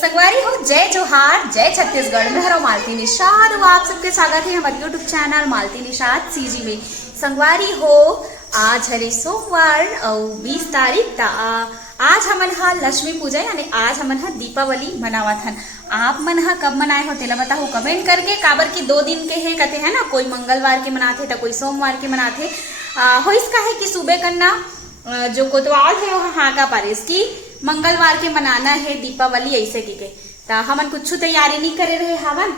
संगवारी हो, जय जोहार, जय छत्तीसगढ़। मैं हूं मालती निषाद और आप सबके स्वागत है हमारे यूट्यूब चैनल मालती निषाद सीजी में। संगवारी हो, आज हरे सोमवार और 20 तारीख आज हमन हा लक्ष्मी पूजा यानी आज हमन हा दीपावली मनावत हन। आप मन हा कब मनाए हो तेला बताओ कमेंट करके। काबर की 2 दिन के है कहते हैं ना, कोई मंगलवार के मनाते तो कोई सोमवार के मनाते। हो इसका है कि सुबह करना जो कोतवाल है वो हाका पारिस की मंगलवार के मनाना है दीपावली ऐसे की हमन कुछ तैयारी नहीं करे रहे हवन।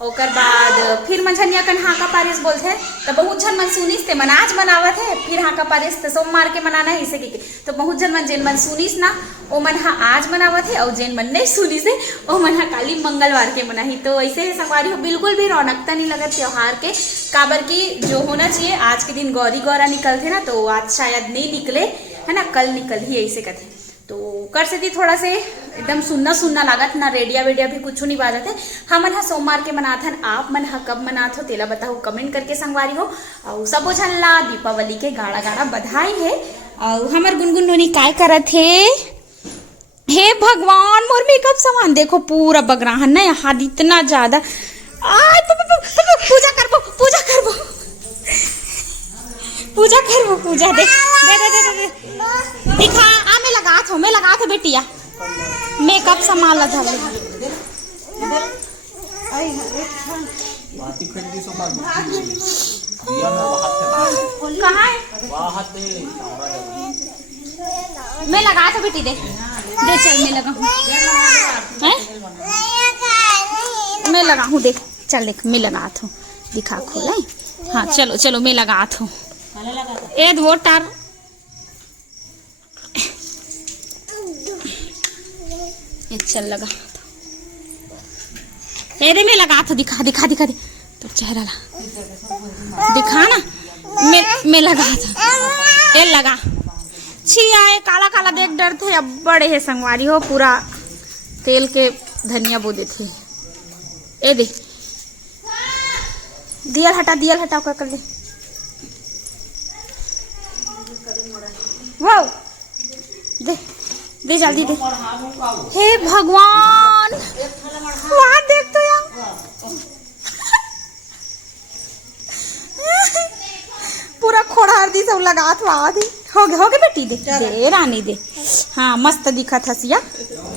ओकर बाद फिर मंझनिया कन हाका पारिस बोलते तो बहुत जन मन सुनिस ते मन आज मनावत है, फिर हाका पारिस तो सोमवार के मनाना है ऐसे की तो बहुत जन मन जेन मन सुनिस ना ओ मन हा आज मनावत है और जेन मन नहीं सुनिस है ओ मन हा काली मंगलवार के मनाही। तो ऐसे ही संगवारी हो बिल्कुल भी रौनकता नहीं लगत त्योहार के। काबर की जो होना चाहिए आज के दिन गौरी गौरा निकलते ना तो आज शायद नहीं निकले है ना, कल निकल ही ऐसे कथे। तो कर से थी थोड़ा से एकदम सुनना सुनना लागत ना, रेडिया वेडिया भी कुछ नहीं बाजत है। हमन हा सोमवार के मनात हन, आप मन हा कब मनात हो तेला बताओ कमेंट करके संगवारी हो। और सबो झन ला दीपावली के गाड़ा गाड़ा बधाई है। और हमर गुनगुन नोनी काय करत है, हे भगवान मोर मेकअप सामान देखो पूरा बगराहन ना यहाँ इतना ज्यादा। पूजा करबो पूजा करबो पूजा करबो पूजा दे दे दे दे दे दिखा आ मैं लगात हो बेटिया मेकअप संभाल था। कहाँ है मैं लगा था बेटी दे दे चल मैं लगा हूँ मैं लगा हूँ देख चल देख मैं लगा हूँ दिखा खोला। हाँ चलो चलो मैं लगा हूँ एद वो टार चल लगा अरे मैं लगा था दिखा दिखा दिखा दे तो चेहरा ला दिखा ना मैं लगा था ये लगा छी आए काला काला देख डर थे अब बड़े है संगवारी हो पूरा तेल के धनिया बोदे थे। ए दे दियल हटा कर ले वाओ दे दे जल्दी दे। हे भगवान वहां देख तो यार पूरा खोड़ार दी सब लगा दी हो गए बेटी दे रानी दे। हाँ मस्त दिखा था सिया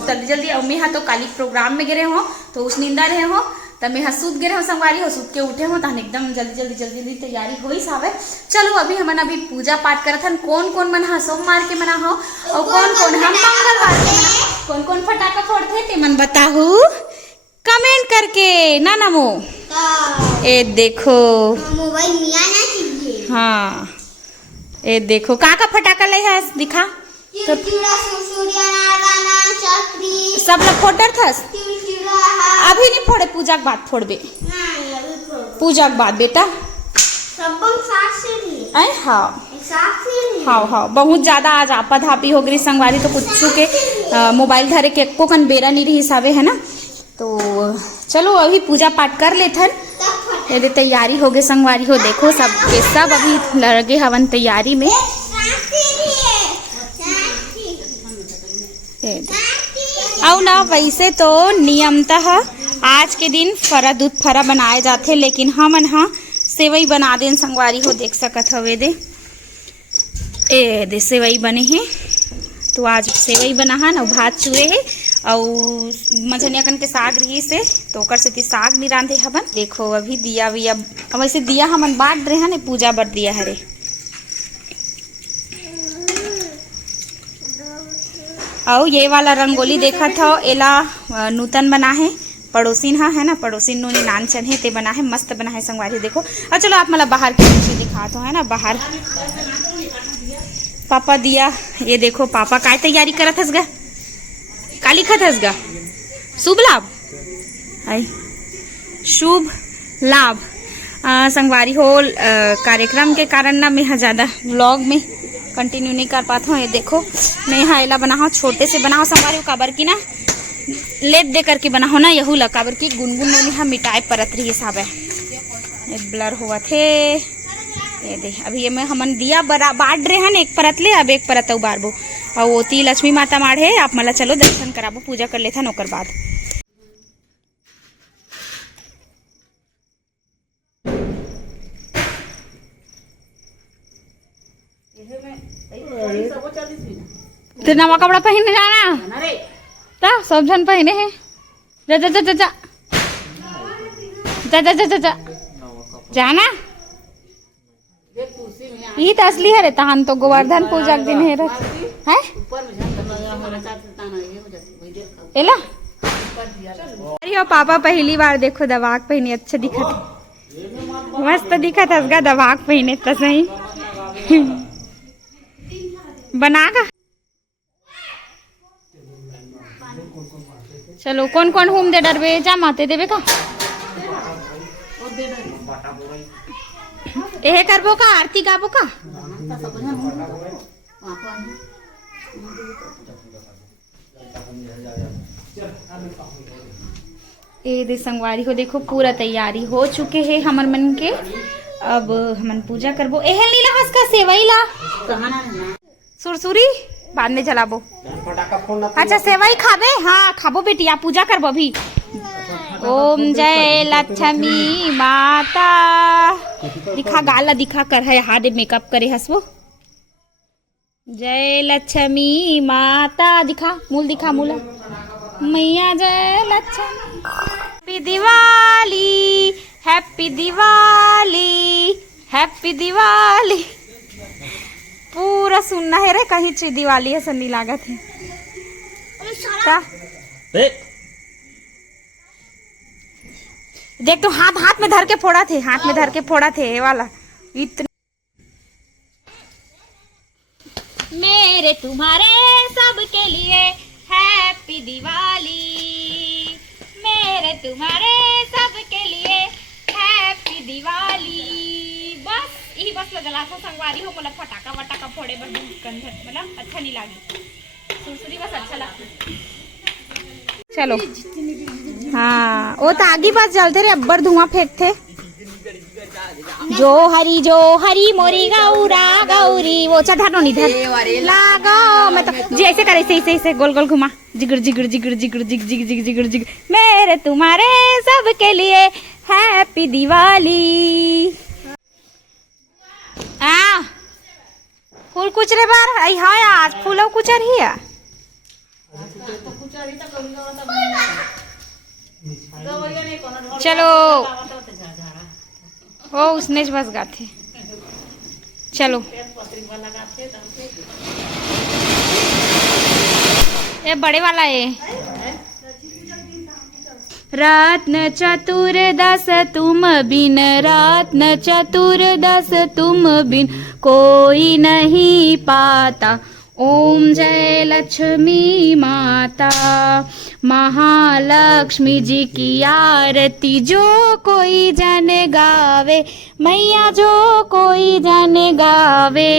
जल्दी जल्दी। और मैं हाँ तो काली प्रोग्राम में गिरे हो तो उस नींदा रहे हो तब मैं सूत गिरे हो संगवारी हो सूत के उठे हो तहन एकदम जल्दी जल्दी तैयारी हो ही सावे। चलो अभी हमन अभी पूजा पाठ करत हन। कौन कौन मन हा सोमवार के मना हो और कौन कौन हम मंगलवार के मना, कौन कौन फटाका फोड़ते ते मन बताहू कमेंट करके ना नमो। ए देखो मोबाइल मिया ना कीजिए। हाँ ए देखो का फटाका ले है दिखा तो सब लोग फोटर थस अभी नहीं फोड़े पूजा के बाद फोड़बे पूजा के बाद बेटा हाँ हाँ बहुत ज्यादा आज आपा धापी हो गई संगवारी तो कुछ के मोबाइल धरे के एको कन बेरा नहीं रही हिसाबे है ना। तो चलो अभी पूजा पाठ कर लेथन यदि तैयारी हो गई संगवारी हो देखो सब के सब अभी लगे हवन तैयारी में। और ना वैसे तो नियमतः आज के दिन फरा दूध फरा बनाए जाते लेकिन हमन हाँ सेवई बना देन संगवारी हो देख सकत हवे दे ए दे सेवई बने हैं। तो आज सेवई बना है ना भात चूरे है और मझनिया कन के साग रही से तो ओकर से साग भी रांधे हवन। देखो अभी दिया विया वैसे दिया हमन बांट रहे हैं पूजा बर दिया हरे। और ये वाला रंगोली देखा था एला नूतन बना है पड़ोसिन हाँ है ना, पड़ोसिन नोनी नान चन है ते बना है मस्त बना है संगवारी देखो। और चलो आप मतलब बाहर के पीछे दिखा तो है ना बाहर पापा दिया ये देखो पापा काय तैयारी करत हस गा का लिखत हस गा शुभ लाभ आई शुभ लाभ संगवारी हो कार्यक्रम के कारण ना मैं ज्यादा व्लॉग में कंटिन्यू नहीं कर पाता हूँ। ये देखो मैं यहाँ एला बना हूँ छोटे से बना हूँ संगवारी हो काबर की ना लेट दे करके बना हो ना यहू ला काबर की गुनगुन नोनी हम मिटाई परत रही हिसाब है ब्लर हुआ थे। ये दे अभी ये में हमन दिया बांट रहे हैं एक परत ले अब एक परत बारबो और वो ती लक्ष्मी माता माढ़े आप मला चलो दर्शन कराबो पूजा कर लेथन ओकर बाद। तो नवा कपड़ा पहनने जाना ता सब जन पहने हैं। जा जा जा जा जा जा जा जा जा जा जाना ये तो असली है रे तहान तो गोवर्धन पूजा के दिन है हैं एला अरे पापा पहली बार देखो दवाक पहने अच्छा दिखत मस्त दिखत हसगा दवाक पहने तो सही बनागा। चलो कौन कौन होम दे डरबे जा माते देवे का एहे करबो का आरती गाबो का ए दे संगवारी हो देखो पूरा तैयारी हो चुके हैं हमर मन के। अब हमन पूजा करबो एहे नीला हंस का सेवई ला सुरसुरी बाद में चलाबो। अच्छा सेवई खाबे हाँ खाबो बेटी आप पूजा करबो अभी। ओम जय लक्ष्मी माता दिखा गाला दिखा कर है हाथ मेकअप करे हंसबो। जय लक्ष्मी माता दिखा मूल दिखा मूल मैया जय Lakshmi. Happy Diwali happy Diwali happy Diwali पूरा सुनना है रे कहीं ची दिवाली है सन्नी लागत है का देख तो हाथ में धर के फोड़ा थे हाथ में धर के फोड़ा थे ये वाला इतने मेरे तुम्हारे सबके लिए हैप्पी दिवाली मेरे तुम्हारे सबके लिए हैप्पी दिवाली। बस यही बस लगला था संगवारी हो मतलब फटाका वटाका फोड़े पर गंधत मतलब अच्छा नहीं लगी सुरसुरी बस अच्छा लगता। चलो हाँ वो तो आगे पास चलते रहे अब्बर धुआं फेंकते जो हरी मोरी गौरा गौरी वो चढ़ानो नहीं धर लागो मैं तो जैसे करे ऐसे ऐसे गोल गोल घुमा जिगर जिगर जिगर जिगर जिग जिग जिग जिगर जिग मेरे तुम्हारे सबके लिए हैप्पी दिवाली। फूल कुछ रे बार आई हाँ आज फूलों कुचर ही है चलो ओ उसने बस गाते चलो ये बड़े वाला है रत्न चतुर्दश तुम बिन रत्न चतुर्दश तुम बिन कोई नहीं पाता। ओम जय लक्ष्मी माता महालक्ष्मी जी की आरती जो कोई जन गावे मैया जो कोई जन गावे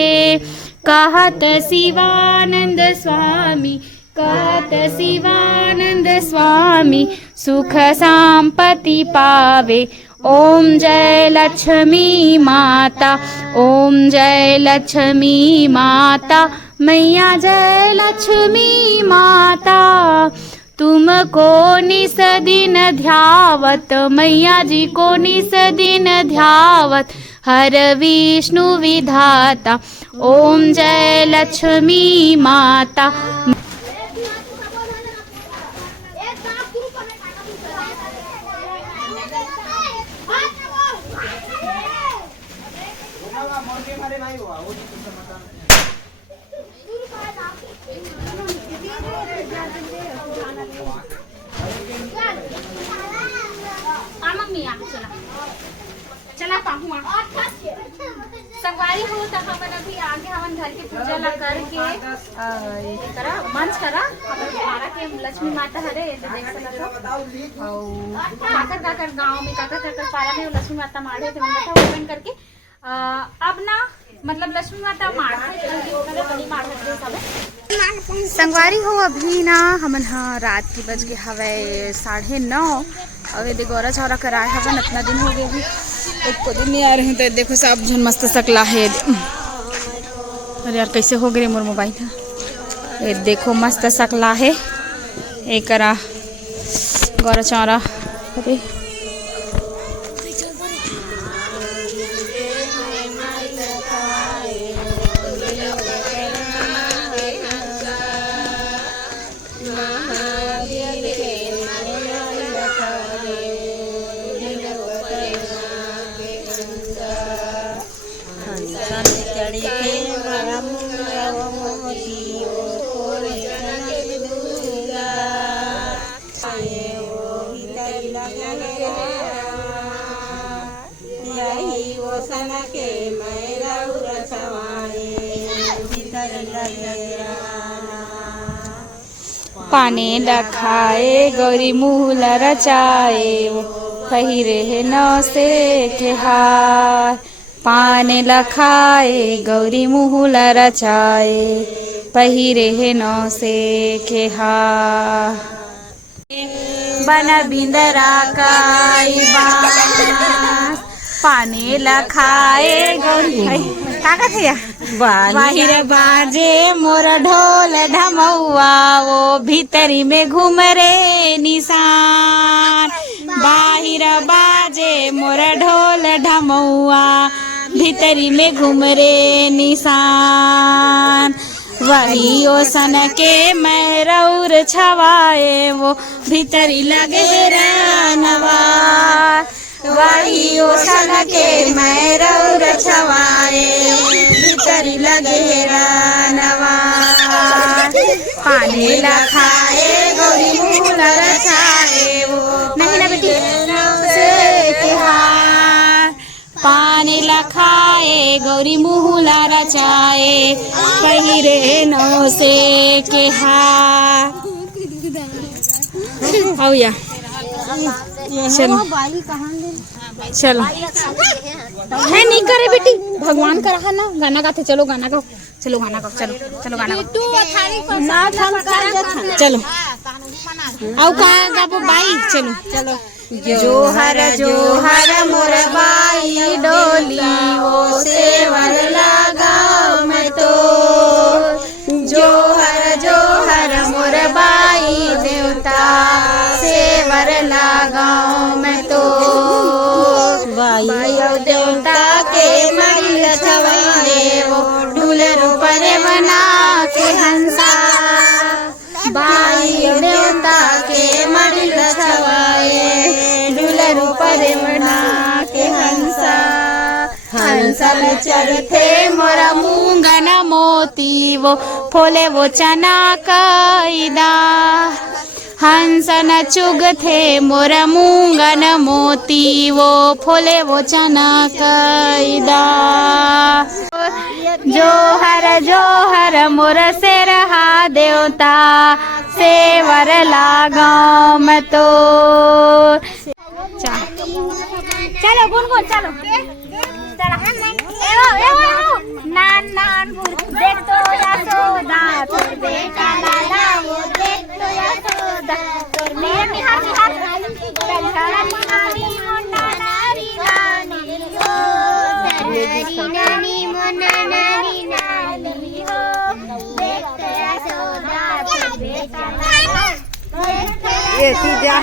कहत शिवानंद स्वामी कहत शिवानंद स्वामी सुख संपत्ति पावे। ओम जय लक्ष्मी माता ओम जय लक्ष्मी माता मैया जय लक्ष्मी माता तुमको निस दिन ध्यावत मैया जी को निस दिन ध्यावत हर विष्णु विधाता। ओम जय लक्ष्मी माता चला पाहुआ संगवारी हो तो हमन अभी आगे हमन घर के पूजा ला करके करा मंच करा हमारा के लक्ष्मी माता हरे देख सकत हो और काकर गांव में काकर पारा में लक्ष्मी माता मारे थे मन बताओ ओपन करके अब ना मतलब लक्ष्मी माता संगवारी हो अभी ना हमन हाँ रात की बज के हवे 9:30 अवे दे गौरा चौरा कराए हवन इतना दिन हो गए भी एक को दिन नहीं आ रहे हैं तो देखो सब झन मस्त सकला है। अरे यार कैसे हो गए मोर मोबाइल ये देखो मस्त सकला है एक करा गौरा चौरा अरे पाने लखाए गौरी मुहल रचाए वो पहिरे नौ से के हार पाने लखाए गौरी मुहल रचाए पहिरे नौ से के हार बन बिंदरा काई बास पाने लखाए गौरी का थे बाहिर बाजे मोर ढोल ढमौआ वो भीतरी में घूम रे निशान बाहिर बाजे मोर ढोल ढमौआ भीतरी में घूम रे निशान वही ओसन के मैं रौर छवाए वो भीतरी लगे रानवा वही ओसन के मैं रौर छवाए भीतरी लगे रानवा पानी लखाए गौरी मुहल रचाए वो नहीं ना बेटी से तिहार पानी लखाए गौरी मुहल रचाए पहिरे नौ से के हार आओ या चलो चलो है नहीं करे बेटी भगवान का रहा ना गाना गाते चलो गाना गाओ चलो गाना गाओ चलो चलो गाना गाओ चलो आओ कहाँ गाबो बाई चलो चलो जोहर मोर बाई डोली वो सेवर लगाओ मैं तो जोहर मोर बाई देवता सेवर लगाओ मैं तो बाई देवता के मरिल छवाए वो ढूलर पर बना के हंसा बाई देवता के मरिल छवाए ढूलर पर बना के हंसा हंसल चरथे मोरा मूंगन मोती वो फोले वो चना कैदा हंसन चुग थे मोरा मूंगन मोती वो फोले वो चना कैदा जोहर मोर से रहा देवता सेवर लगाओ मैं तो चलो गुनगुन चलो नान नान देख तो यशोदा तोर बेटा लाला वो देख तो यशोदा तोर मेरी हाथ कलहरी नानी मोना नारी नानी हो नारी नानी मोना नारी नानी हो देख तो यशोदा तोर बेटा लाला ये तीजा